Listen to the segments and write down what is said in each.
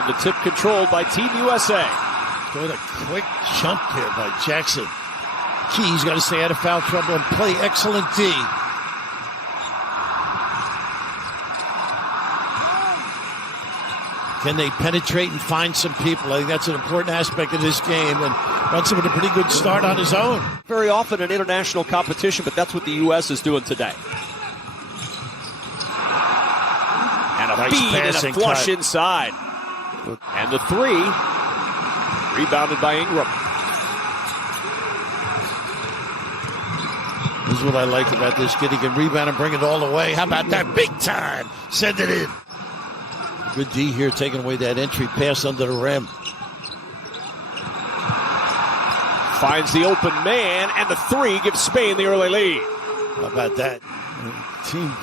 And the tip controlled by Team USA. Doing a quick jump here by Jackson. Key's got to stay out of foul trouble and play excellent D. Can they penetrate and find some people? I think that's an important aspect of this game. And Brunson with a pretty good start on his own. Very often in international competition, but that's what the U.S. is doing today. And a nice feed and a flush cut inside. And the three, rebounded by Ingram. This is what I like about this kid. He can rebound and bring it all the way. How about that? Big time. Send it in. Good D here, taking away that entry pass under the rim. Finds the open man, and the three gives Spain the early lead. How about that? Team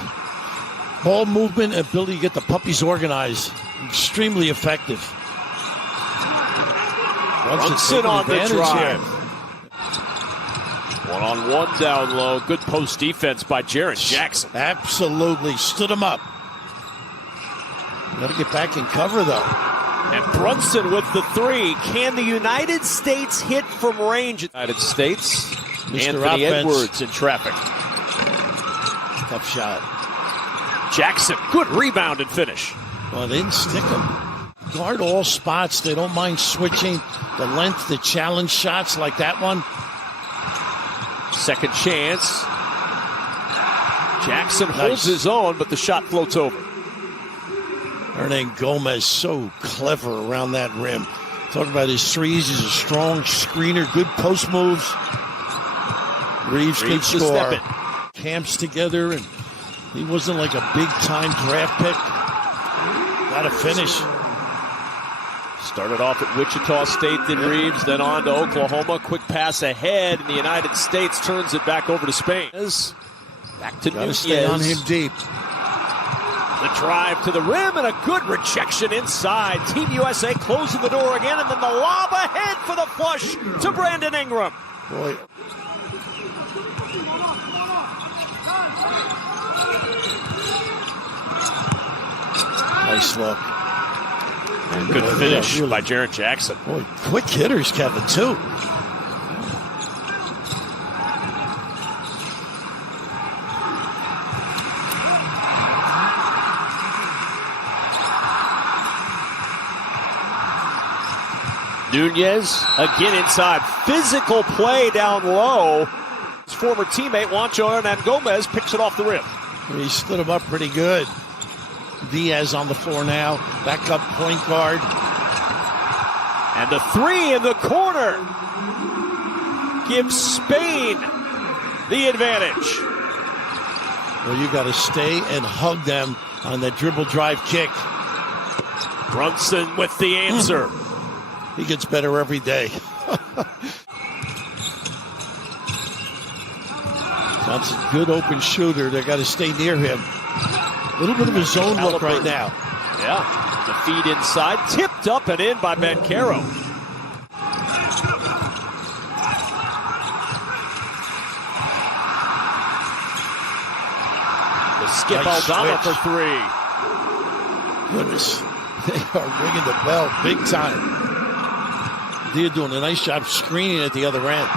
ball movement, ability to get the puppies organized. Extremely effective. Brunson on the drive. Here. One-on-one down low. Good post defense by Jaren Jackson. Absolutely. Stood him up. Got to get back in cover, though. And Brunson with the three. Can the United States hit from range? United States. Mr. Anthony Offense. Edwards in traffic. Tough shot. Jackson, good rebound and finish. Well, they didn't stick him. Guard all spots. They don't mind switching the length, the challenge shots like that one. Second chance. Jackson holds his own, but the shot floats over. Hernan Gomez so clever around that rim. Talk about his threes. He's a strong screener. Good post moves. Reeves can score. Camps together, and he wasn't like a big-time draft pick. Got to finish. Started off at Wichita State, then Reeves, then on to Oklahoma. Quick pass ahead, and the United States turns it back over to Spain. Back to Nunez. Stay on him deep. The drive to the rim and a good rejection inside. Team USA closing the door again, and then the lob ahead for the flush to Brandon Ingram. Boy. Nice look. And good finish by Jaren Jackson. Boy, quick hitters, Kevin, too. Nunez again inside. Physical play down low. His former teammate Juancho Hernan Gomez picks it off the rim. He stood him up pretty good. Diaz on the floor now. Backup point guard. And the three in the corner gives Spain the advantage. Well, you got to stay and hug them on that dribble drive kick. Brunson with the answer. He gets better every day. Johnson, good open shooter. They got to stay near him. A little bit of a zone look right now. Yeah. The feed inside. Tipped up and in by Banchero. The skip Aldama for three. Goodness. They are ringing the bell big time. They're doing a nice job screening at the other end.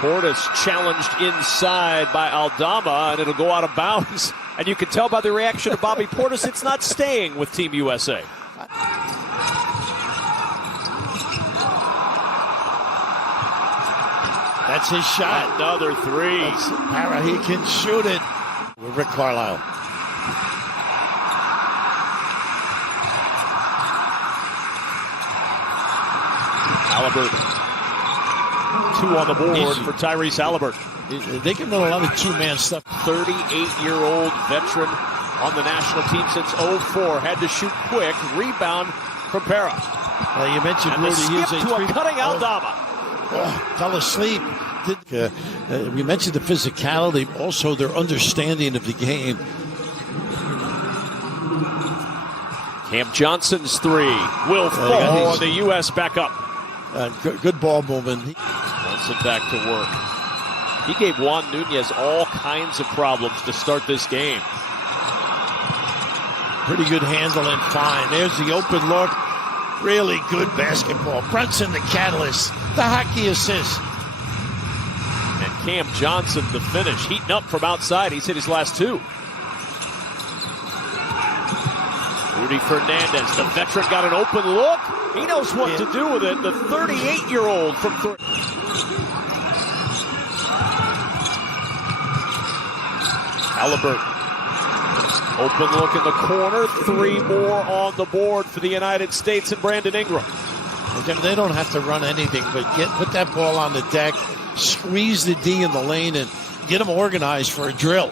Portis challenged inside by Aldama, and it'll go out of bounds. And you can tell by the reaction of Bobby Portis, it's not staying with Team USA. That's his shot. Another three. He can shoot it. With Rick Carlisle. Halliburton. Two on the board for Tyrese Halliburton. They can run a lot of two-man stuff. 38-year-old veteran on the national team since 2004. Had to shoot quick. Rebound from Para. You mentioned and the skip to a cutting Aldama. Fell asleep. We mentioned the physicality, also their understanding of the game. Cam Johnson's three will fall, and the U.S. back up. Good ball movement. Brunson back to work. He gave Juan Nunez all kinds of problems to start this game. Pretty good handle and fine. There's the open look. Really good basketball. Brunson, the catalyst. The hockey assist. And Cam Johnson, the finish. Heating up from outside. He's hit his last two. Rudy Fernandez, the veteran, got an open look. He knows what to do with it. The 38-year-old from three. Halliburton. Open look in the corner. Three more on the board for the United States and Brandon Ingram. They don't have to run anything, but put that ball on the deck, squeeze the D in the lane, and get them organized for a drill.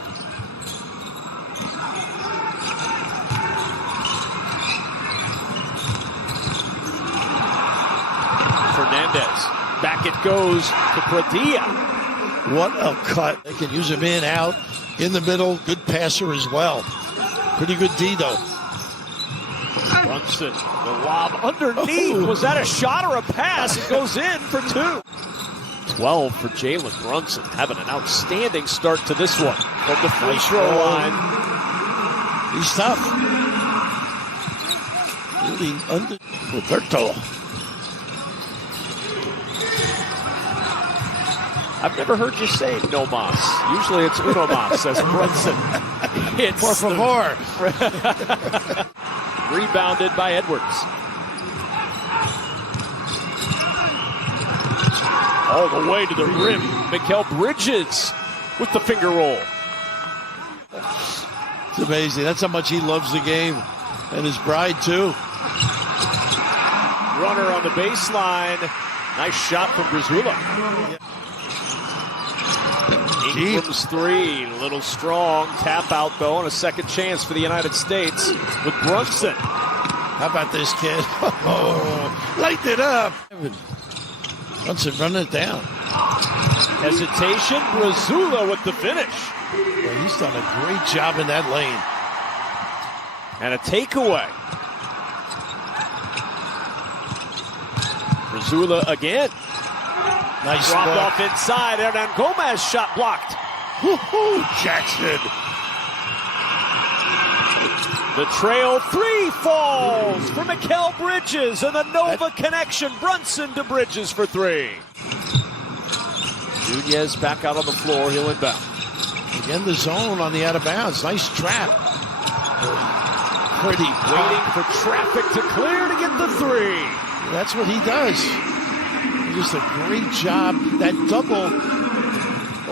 Fernandez. Back it goes to Padilla. What a cut. They can use him in, out, in the middle. Good passer as well. Pretty good D, though. Brunson, the lob underneath. Oh. Was that a shot or a pass? It goes in for two. 12 for Jalen Brunson, having an outstanding start to this one from the free throw line. He's tough. Really under Roberto. I've never heard you say no mas. Usually it's uno mas, says Brunson. It's por favor. Rebounded by Edwards. All the way to the rim. Mikal Bridges with the finger roll. It's amazing. That's how much he loves the game. And his bride, too. Runner on the baseline. Nice shot from Brazula. Ingram's three, a little strong. Tap out, though, and a second chance for the United States with Brunson. How about this kid? Oh, light it up. Brunson running it down. Hesitation, Brazula with the finish. Well, he's done a great job in that lane. And a takeaway. Brazula again. Nice Dropped look. off inside, and then Gomez shot blocked. Woo-hoo, Jackson. The trail three falls for Mikal Bridges, and the Nova connection. Brunson to Bridges for three. Nunez back out on the floor. He'll inbound. Again, the zone on the out of bounds. Nice trap. Pretty waiting for traffic to clear to get the three. That's what he does. Just a great job. That double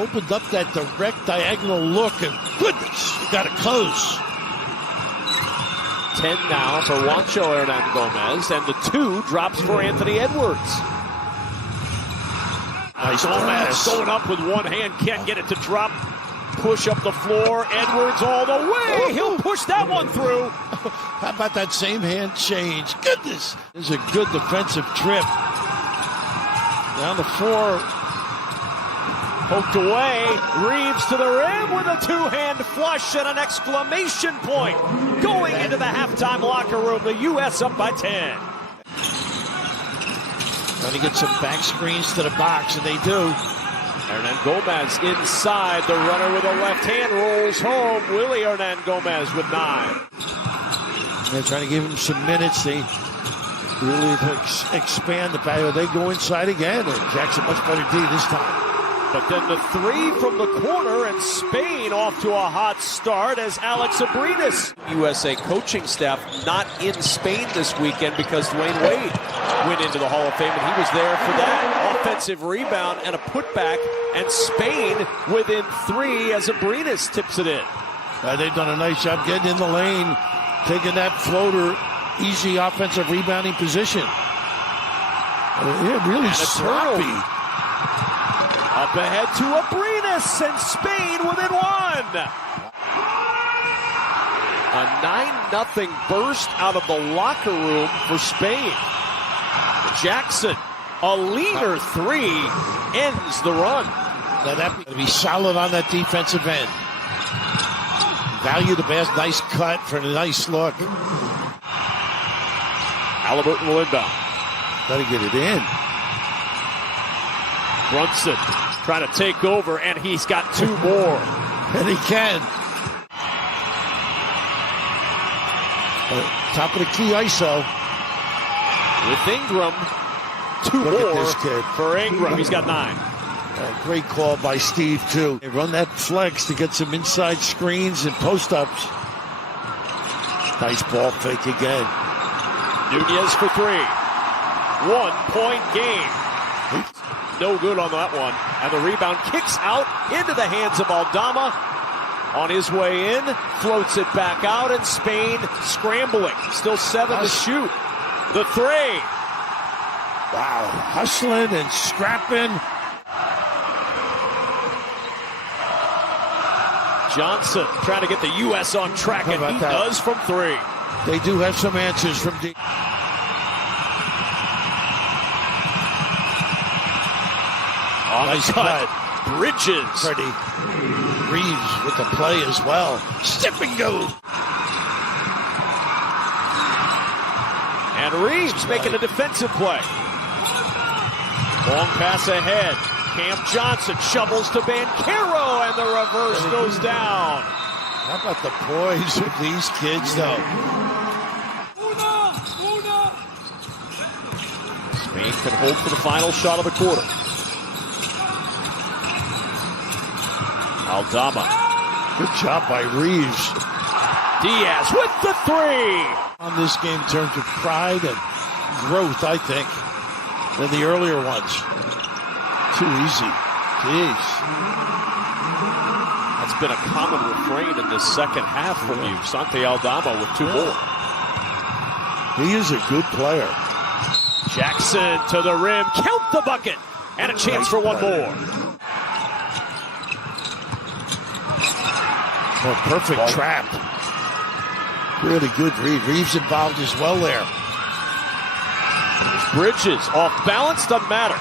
opened up that direct diagonal look, and goodness, you got it close. 10 now for Juancho Hernan Gomez, and the 2 drops for Anthony Edwards. Nice Gomez going up with one hand, can't get it to drop. Push up the floor, Edwards all the way. He'll push that one through. How about that same hand change? Goodness. There's a good defensive trip. Down the floor. Poked away. Reeves to the rim with a two-hand flush and an exclamation point. Going into the halftime locker room, the U.S. up by 10. Trying to get some back screens to the box, and they do. Hernan Gomez inside. The runner with a left hand rolls home. Willie Hernan Gomez with 9. They're trying to give him some minutes. They really expand the value. They go inside again, and Jackson much better D this time. But then the 3 from the corner, and Spain off to a hot start as Alex Abrinas. USA coaching staff not in Spain this weekend because Dwayne Wade went into the Hall of Fame, and he was there for that. Offensive rebound and a putback, and Spain within 3 as Abrinas tips it in. They've done a nice job getting in the lane, taking that floater, easy offensive rebounding position. Really sloppy. Up ahead to Abrinas, and Spain within 1. A 9-0 burst out of the locker room for Spain. Jackson, a leaner 3, ends the run. Now that to be solid on that defensive end. Value the best, nice cut for the nice look. Halliburton will inbound. Got to get it in. Brunson trying to take over, and he's got 2 more. And he can. Top of the key ISO. With Ingram, two Look at more this kid. for Ingram. He's got 9. Great call by Steve, too. They run that flex to get some inside screens and post-ups. Nice ball fake again. Nunez for 3. 1-point game. No good on that one. And the rebound kicks out into the hands of Aldama. On his way in, floats it back out, and Spain scrambling. Still 7 to shoot. The 3. Wow, hustling and scrapping. Johnson trying to get the U.S. on track, and he does from 3. They do have some answers from deep. On nice the cut. Bridges. Pretty. Reeves with the play as well. Step and go. And Reeves making a defensive play. Long pass ahead. Cam Johnson shovels to Banchero, and the reverse goes down. How about the poise of these kids, though? Spain can hold for the final shot of the quarter. Aldama. Good job by Reeves. Diaz with the 3. On this game in terms of pride and growth, I think, than the earlier ones. Too easy. Jeez. That's been a common refrain in this second half from you. Santi Aldama with 2 more. He is a good player. Jackson to the rim. Count the bucket. And a chance for one more. Oh, perfect trap. Really good read. Reeves involved as well there. Bridges off balance, doesn't matter.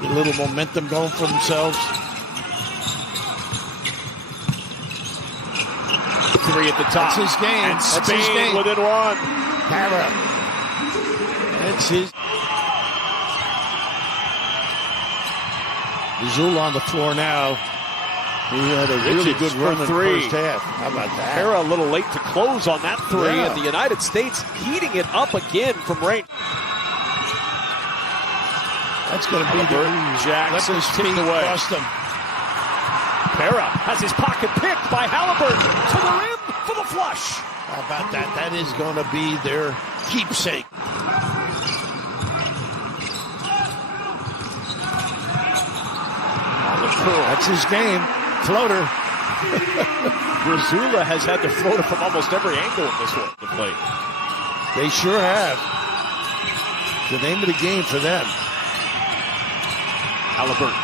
Get a little momentum going for themselves. 3 at the top. That's his game. And That's Spain his game. within 1. Para. That's his. Mazzulla on the floor now. He had a really good run in the 3. first half. How about that? Para a little late to close on that 3, Yeah. and the United States heating it up again from range. That's going to be the Jackson tipped away. Para has his pocket picked by Halliburton to the rim for the flush. How about that? That is going to be their keepsake. On the curl. That's his game. Floater. Mazzulla has had the floater from almost every angle in this one to play. They sure have. The name of the game for them. Halliburton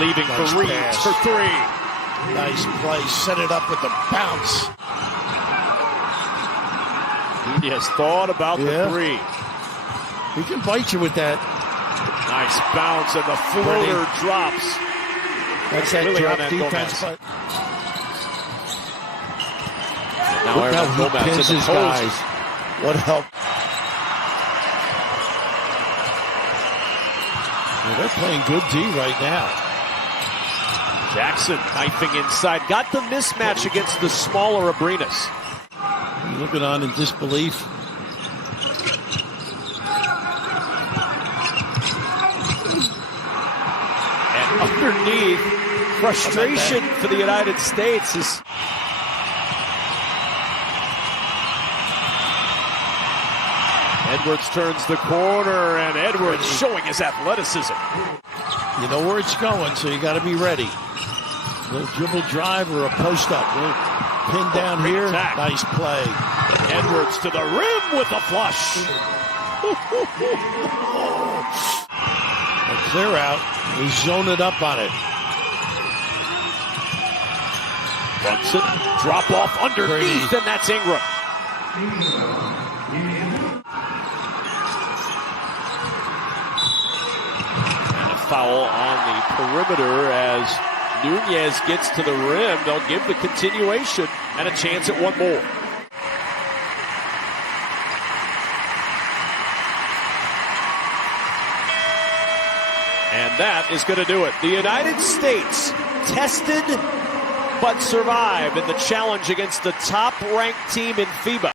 leaving Nice for Reeves pass. for 3. Nice play. Set it up with the bounce. He has thought about the 3. He can bite you with that. Nice bounce, and the floater drops. That's that really drop on defense. Gomez. But Now look how he Gomez pins in the his post. guys. What help? Yeah, they're playing good D right now. Jackson knifing inside. Got the mismatch against the smaller Abrinas. Looking on in disbelief. And underneath, frustration for the United States is... Edwards turns the corner, and Edwards showing his athleticism. You know where it's going, so you got to be ready. A little dribble drive or a post-up. Pin down here. Attack. Nice play. Edwards to the rim with a flush. A clear out. We zone it up on it. Brunson, drop off underneath, and that's Ingram. And a foul on the perimeter as Nunez gets to the rim. They'll give the continuation and a chance at one more. And that is going to do it. The United States tested but survive in the challenge against the top-ranked team in FIBA.